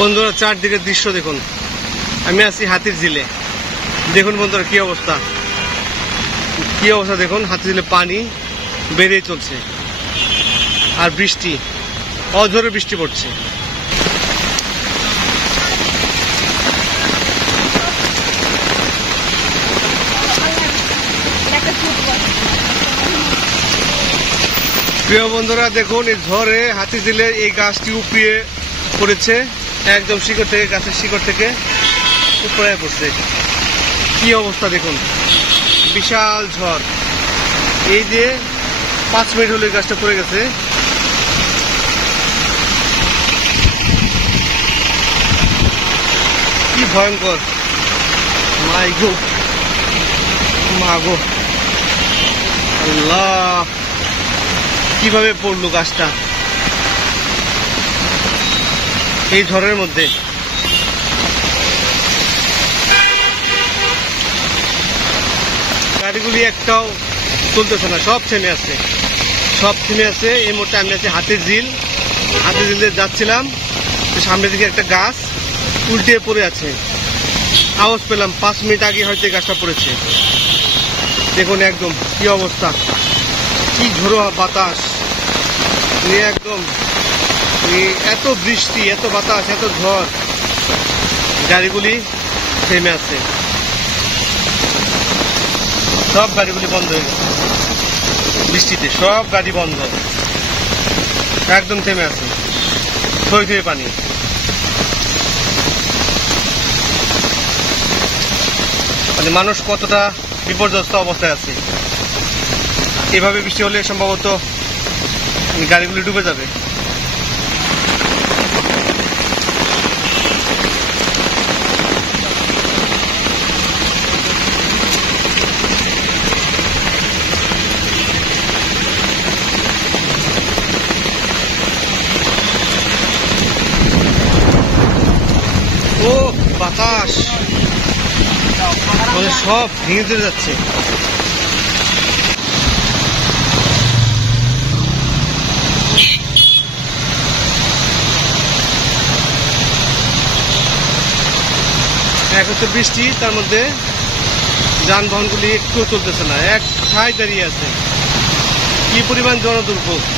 বন্ধুরা চারদিকের দৃশ্য দেখুন। আমি আছি হাতির ঝিলে। দেখুন বন্ধুরা কি অবস্থা দেখুন। হাতির ঝিলে পানি বেড়েই চলছে আর বৃষ্টি, অঝোরে বৃষ্টি পড়ছে। প্রিয় বন্ধুরা দেখুন, এই ঝড়ে হাতির ঝিলের এই গাছটি উপড়িয়ে পড়েছে, একদম শিকড় থেকে, গাছের শিকড় থেকে উপড়ে পড়ছে। কি অবস্থা দেখুন, বিশাল ঝড়। এই যে 5 মিনিট হলে গাছটা পড়ে গেছে। কি ভয়ঙ্কর, মাই গো, মা গো, আল্লাহ, কিভাবে পড়লো গাছটা এই ঝড়ের মধ্যে। গাড়িগুলি একটাও চলতেছে না, সব থেমে আছে, এই মুহূর্তে আমি আছি হাতির ঝিল যাচ্ছিলাম, সামনের দিকে একটা গাছ উল্টিয়ে পড়ে আছে। আওয়াজ পেলাম 5 মিনিট আগে হয়তো এই গাছটা পড়েছে। দেখুন একদম কি অবস্থা, কি ঝোড়ো বাতাস, একদম এত বৃষ্টি, এত বাতাস, এত ঝড়, গাড়িগুলি থেমে আছে, সব গাড়িগুলি বন্ধ হয়ে গেছে বৃষ্টিতে, সব গাড়ি বন্ধ, একদম থেমে আছে, থই থই পানি। মানে মানুষ কতটা বিপর্যস্ত অবস্থায় আছে। এভাবে বৃষ্টি হলে সম্ভবত গাড়িগুলি ডুবে যাবে। ও বাতাস, মানে সব ভেঙে চলে যাচ্ছে। এক হচ্ছে বৃষ্টি, তার মধ্যে যানবাহনগুলি একটু চলতেছে না, এক ঠায় দাঁড়িয়ে আছে। কি পরিমাণ জনদুর্ভোগ।